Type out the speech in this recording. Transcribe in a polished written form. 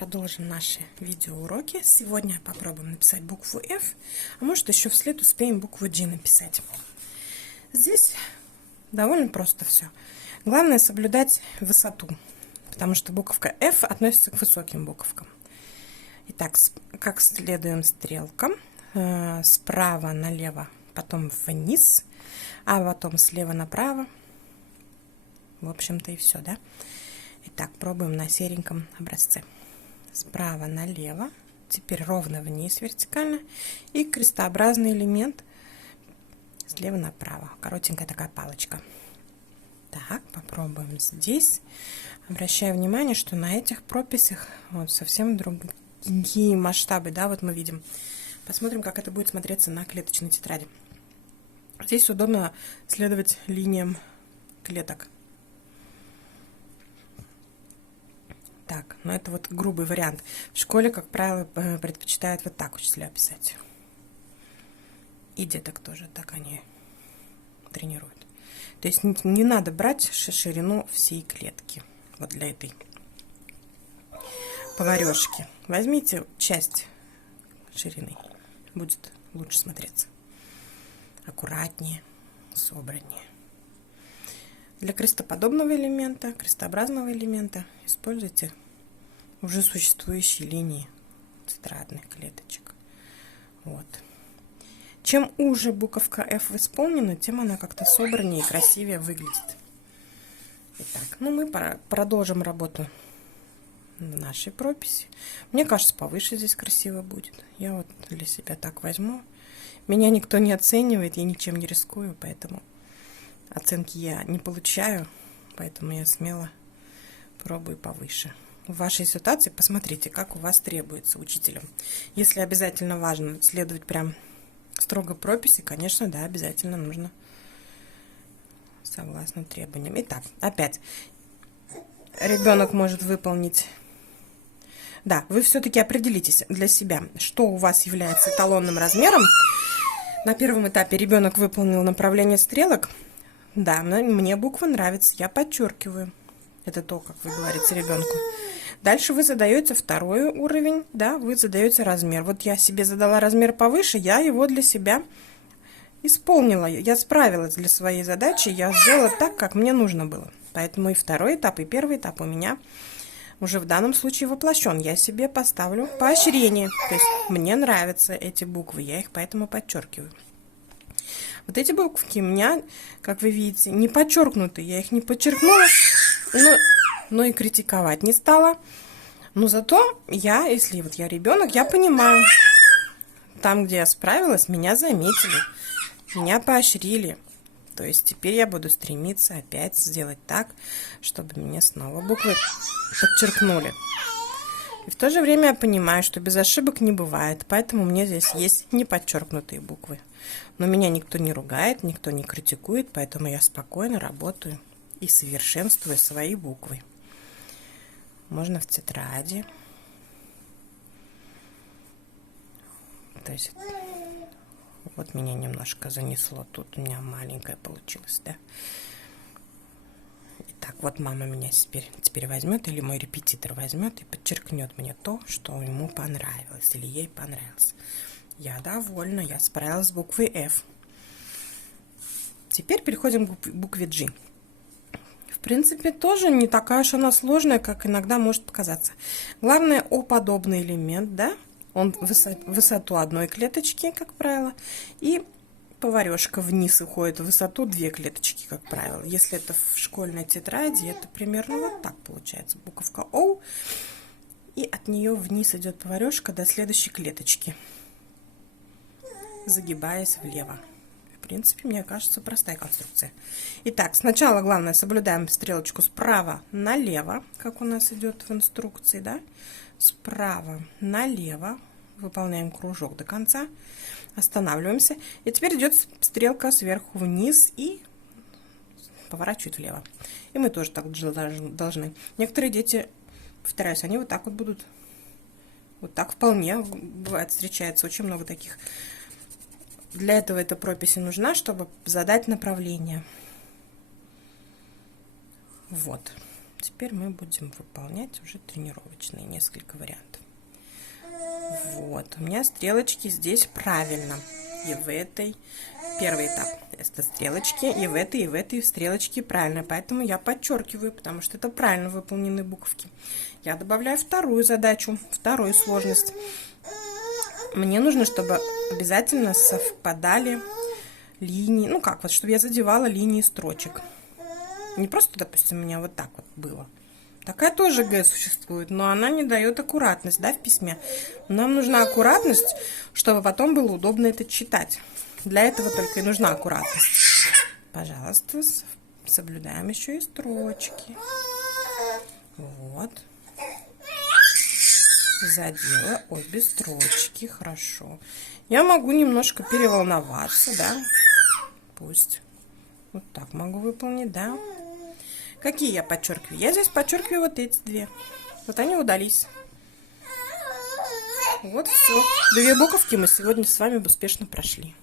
Продолжим наши видеоуроки. Сегодня попробуем написать букву F, а может еще вслед успеем букву G написать. Здесь довольно просто все. Главное соблюдать высоту, потому что буковка F относится к высоким буковкам. Итак, как следуем стрелкам, справа налево, потом вниз, а потом слева направо. В общем-то и все, да? Итак, пробуем на сереньком образце. Справа налево, теперь ровно вниз вертикально, и крестообразный элемент слева направо. Коротенькая такая палочка. Так, попробуем здесь. Обращаю внимание, что на этих прописях вот совсем другие масштабы, да, вот мы видим. Посмотрим, как это будет смотреться на клеточной тетради. Здесь удобно следовать линиям клеток. Так, но это вот грубый вариант. В школе, как правило, предпочитают вот так учителя писать. И деток тоже так они тренируют. То есть не надо брать ширину всей клетки. Вот для этой поварешки. Возьмите часть ширины. Будет лучше смотреться. Аккуратнее, собраннее. Для крестоподобного элемента, крестообразного элемента используйте уже существующие линии тетрадных клеточек. Вот. Чем уже буковка F исполнена, тем она как-то собраннее и красивее выглядит. Итак, ну мы продолжим работу в нашей прописи. Мне кажется, повыше здесь красиво будет. Я вот для себя так возьму. Меня никто не оценивает, я ничем не рискую, поэтому оценки я не получаю, поэтому я смело пробую повыше. В вашей ситуации посмотрите, как у вас требуется учителем. Если обязательно важно следовать прям строго прописи, конечно, да, обязательно нужно согласно требованиям. Итак, опять ребенок может выполнить. Да, вы все-таки определитесь для себя, что у вас является эталонным размером. На первом этапе ребенок выполнил направление стрелок. Да, мне буква нравится, я подчеркиваю. Это то, как вы говорите ребенку. Дальше вы задаете второй уровень, да, вы задаете размер. Вот я себе задала размер повыше, я его для себя исполнила. Я справилась для своей задачи, я сделала так, как мне нужно было. Поэтому и второй этап, и первый этап у меня уже в данном случае воплощен. Я себе поставлю поощрение. То есть мне нравятся эти буквы, я их поэтому подчеркиваю. Вот эти буковки у меня, как вы видите, не подчеркнуты. Я их не подчеркнула, но и критиковать не стала. Но зато я, если вот я ребенок, я понимаю, там, где я справилась, меня заметили, меня поощрили. То есть теперь я буду стремиться опять сделать так, чтобы мне снова буквы подчеркнули. И в то же время я понимаю, что без ошибок не бывает, поэтому мне здесь есть неподчеркнутые буквы. Но меня никто не ругает, никто не критикует, поэтому я спокойно работаю и совершенствую свои буквы. Можно в тетради. То есть вот меня немножко занесло, тут у меня маленькая получилась, да? Итак, вот мама меня теперь возьмет, или мой репетитор возьмет и подчеркнет мне то, что ему понравилось, или ей понравилось. Я довольна, я справилась с буквой F. Теперь переходим к букве G. В принципе, тоже не такая уж она сложная, как иногда может показаться. Главное, О-подобный элемент, да? Он высоту одной клеточки, как правило, и поварешка вниз уходит в высоту 2 клеточки, как правило. Если это в школьной тетради, это примерно вот так получается. Буковка О, и от нее вниз идет поварешка до следующей клеточки, загибаясь влево. В принципе, мне кажется, простая конструкция. Итак, сначала главное соблюдаем стрелочку справа налево, как у нас идет в инструкции, да? Справа налево, выполняем кружок до конца, останавливаемся. И теперь идет стрелка сверху вниз и поворачивает влево. И мы тоже так должны. Некоторые дети, повторяюсь, они вот так вот будут. Вот так вполне бывает, встречается очень много таких. Для этого эта пропись и нужна, чтобы задать направление. Вот. Теперь мы будем выполнять уже тренировочные несколько вариантов. Вот, у меня стрелочки здесь правильно. И в этой, первый этап, это стрелочки, и в этой стрелочки правильно. Поэтому я подчеркиваю, потому что это правильно выполненные буковки. Я добавляю вторую задачу, вторую сложность. Мне нужно, чтобы обязательно совпадали линии, ну как вот, чтобы я задевала линии строчек. Не просто, допустим, у меня вот так вот было. Такая тоже Г существует, но она не дает аккуратность, да, в письме. Нам нужна аккуратность, чтобы потом было удобно это читать. Для этого только и нужна аккуратность. Пожалуйста, соблюдаем еще и строчки. Вот. Задела обе строчки, хорошо. Я могу немножко переволноваться, да. Пусть. Вот так могу выполнить, да. Какие я подчеркиваю? Я здесь подчеркиваю вот эти две. Вот они удались. Вот все. 2 буковки мы сегодня с вами успешно прошли.